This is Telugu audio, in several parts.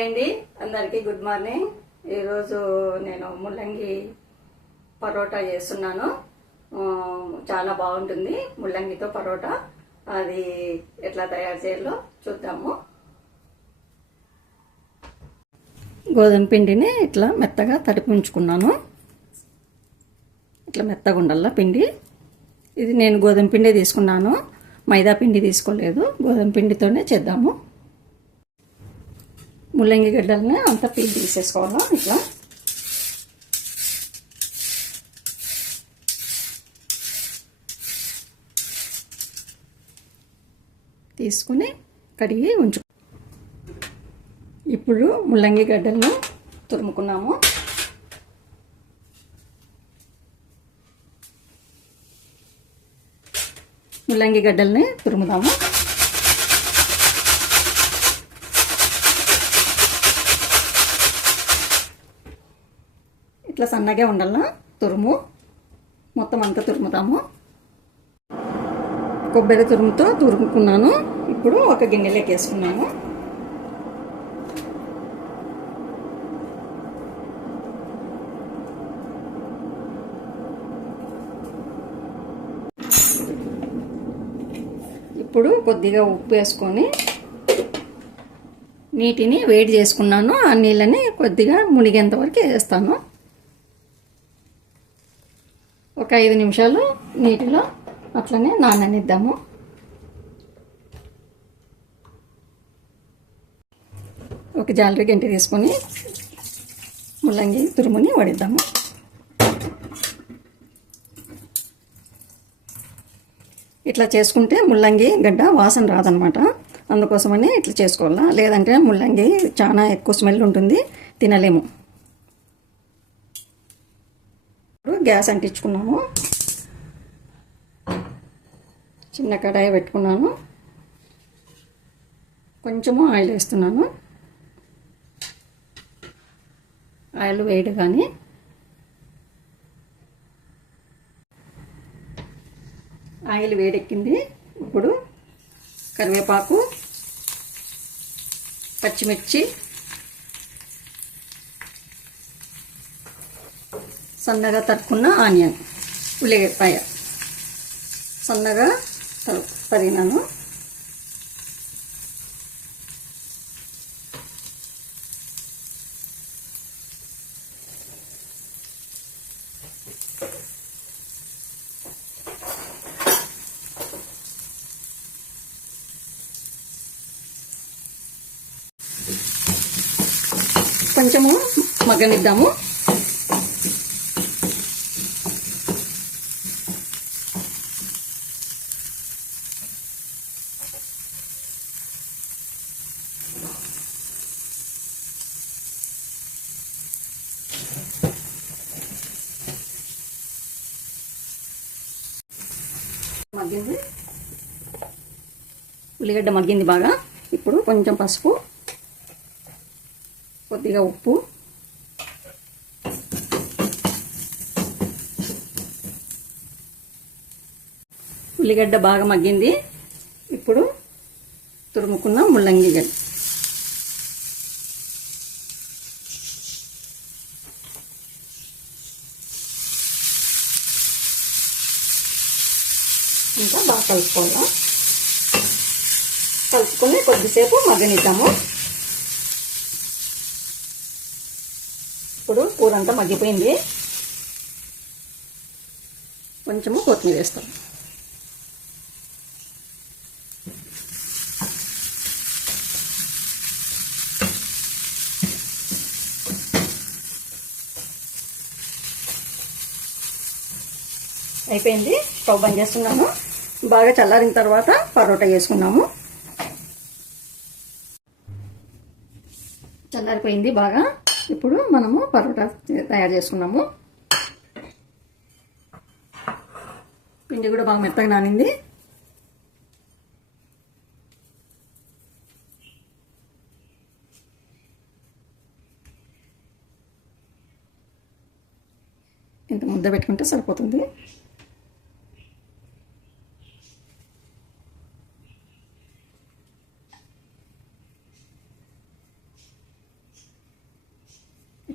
అండి అందరికీ గుడ్ మార్నింగ్. ఈరోజు నేను ముల్లంగి పరోటా చేస్తున్నాను. చాలా బాగుంటుంది ముల్లంగితో పరోటా. అది ఎట్లా తయారు చేయాలో చూద్దాము. గోధుమ పిండిని ఇట్లా మెత్తగా తడిపి ఉంచుకున్నాను. ఇట్లా మెత్తగా ఉండాల పిండి. ఇది నేను గోధుమ పిండి తీసుకున్నాను, మైదా పిండి తీసుకోలేదు. గోధుమ పిండితోనే చేద్దాము. ముల్లంగి గడ్డలని అంతా పీల్ తీసేసుకోవాలా. ఇట్లా తీసుకుని కడిగి ఉంచు. ఇప్పుడు ముల్లంగి గడ్డలను తురుముకున్నాము. ముల్లంగి గడ్డల్ని తురుముదాము. ఇట్లా సన్నగా ఉండాల తురుము. మొత్తం అంతా తురుముతాము. కొబ్బరి తురుముతో తురుముకున్నాను. ఇప్పుడు ఒక గిన్నెలోకి వేసుకున్నాను. ఇప్పుడు కొద్దిగా ఉప్పు వేసుకొని నీటిని వేడి చేసుకున్నాను. ఆ నీళ్ళని కొద్దిగా మునిగేంత వరకు వేస్తాను. ఒక 5 నిమిషాలు నీటిలో అట్లనే నాననిద్దాము. ఒక జాలరి గంటి తీసుకొని ముల్లంగి తురుముని వడిద్దాము. ఇట్లా చేసుకుంటే ముల్లంగి గడ్డ వాసన రాదనమాట. అందుకోసమని ఇట్లా చేసుకోవాలా. లేదంటే ముల్లంగి చాలా ఎక్కువ స్మెల్ ఉంటుంది, తినలేము. గ్యాస్ అంటించుకున్నాము. చిన్న కడాయి పెట్టుకున్నాను. కొంచెము ఆయిల్ వేస్తున్నాను. ఆయిల్ వేడి కానీ ఆయిల్ వేడెక్కింది. ఇప్పుడు కరివేపాకు, పచ్చిమిర్చి, సన్నగా తరుక్కున్న ఆనియన్, ఉల్లిపాయ సన్నగా తరిగినాను. కొంచెము మగ్గనిద్దాము. మగ్గింది, ఉల్లిగడ్డ మగ్గింది బాగా. ఇప్పుడు కొంచెం పసుపు, కొద్దిగా ఉప్పు, ఉల్లిగడ్డ బాగా మగ్గింది. ఇప్పుడు తురుముకున్న ముల్లంగి గడ్డ ఇంకా బాగా కలుపుకోవాలా. కలుపుకొని కొద్దిసేపు మగ్గనిద్దాము. ఇప్పుడు కూర అంతా మగ్గిపోయింది. కొంచెము కొత్తిమీర వేస్తాం. అయిపోయింది. స్టవ్ బంద్ చేస్తున్నాను. బాగా చల్లారిన తర్వాత పరోటా వేసుకున్నాము. చల్లారిపోయింది బాగా. ఇప్పుడు మనము పరోటా తయారు చేసుకున్నాము. పిండి కూడా బాగా మెత్తగా నానింది. ఇంత ముద్ద పెట్టుకుంటే సరిపోతుంది.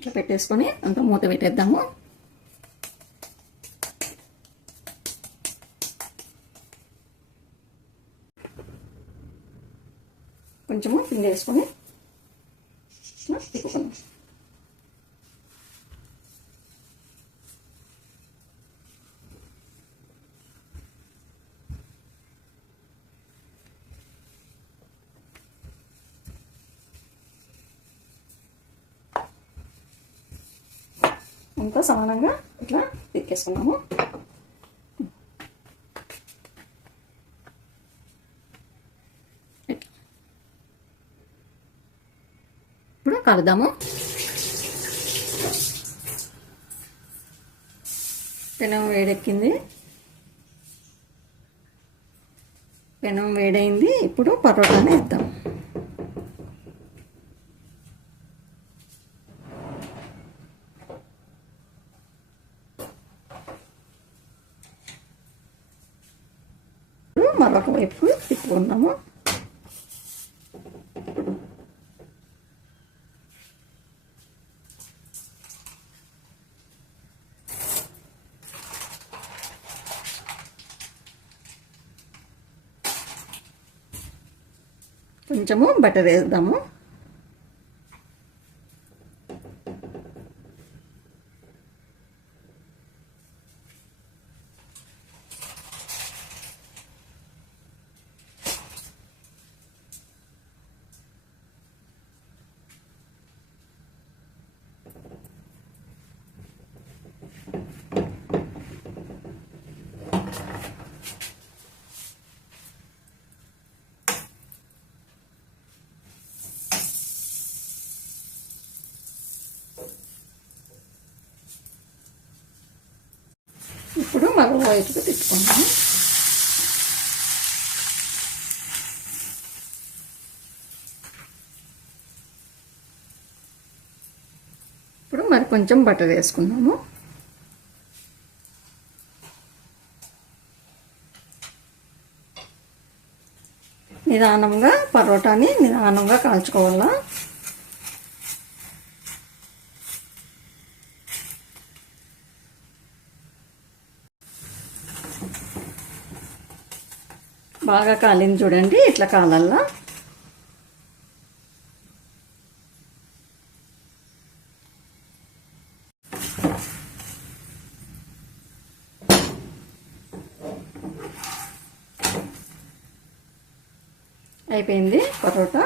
ఇట్లా పెట్టేసుకొని అంత మూత పెట్టేద్దాము. కొంచెము పిండి వేసుకొని తిప్పుకుందాం. అంతా సమానంగా ఇట్లా తిక్కేసుకున్నాము. ఇప్పుడు కలుద్దాము. పెనం వేడెక్కింది, పెనం వేడైంది. ఇప్పుడు పరోటాని వేద్దాం. మరొక వైపు తిప్పుకుందాము. కొంచెము బటర్ వేద్దాము. ఇప్పుడు మరో వైపుకి తిప్పుకుందాము. ఇప్పుడు మరి కొంచెం బటర్ వేసుకుందాము. నిదానంగా పరోటాని నిదానంగా కాల్చుకోవాలా. బాగా కాలింది చూడండి, ఇట్లా కాలల్లా. అయిపోయింది పరోటా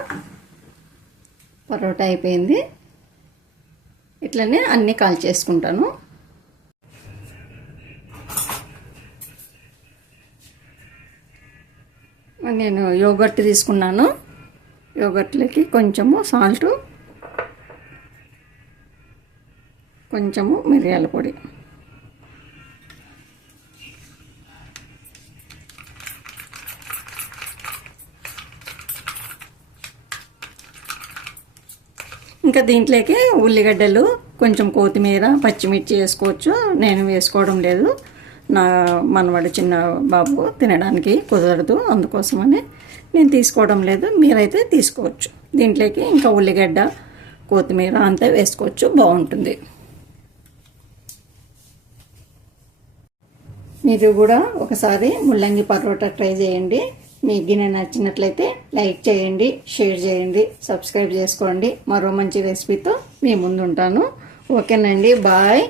అయిపోయింది. ఇట్లనే అన్నీ కాల్చేసుకుంటాను. నేను యోగర్ట్ తీసుకున్నాను. యోగర్ట్లోకి కొంచెము సాల్టు, కొంచెము మిరియాల పొడి, ఇంకా దీంట్లోకి ఉల్లిగడ్డలు, కొంచెం కొత్తిమీర, పచ్చిమిర్చి వేసుకోవచ్చు. నేను వేసుకోవడం లేదు, నా మనవాడు చిన్న బాబు తినడానికి కుదరదు, అందుకోసమని నేను తీసుకోవడం లేదు. మీరైతే తీసుకోవచ్చు. దీంట్లోకి ఇంకా ఉల్లిగడ్డ, కొత్తిమీర అంతా వేసుకోవచ్చు, బాగుంటుంది. మీరు కూడా ఒకసారి ముల్లంగి పరోటా ట్రై చేయండి. మీకు గిన్నె నచ్చినట్లయితే లైక్ చేయండి, షేర్ చేయండి, సబ్స్క్రైబ్ చేసుకోండి. మరో మంచి రెసిపీతో మీ ముందు ఉంటాను. ఓకేనండి, బాయ్.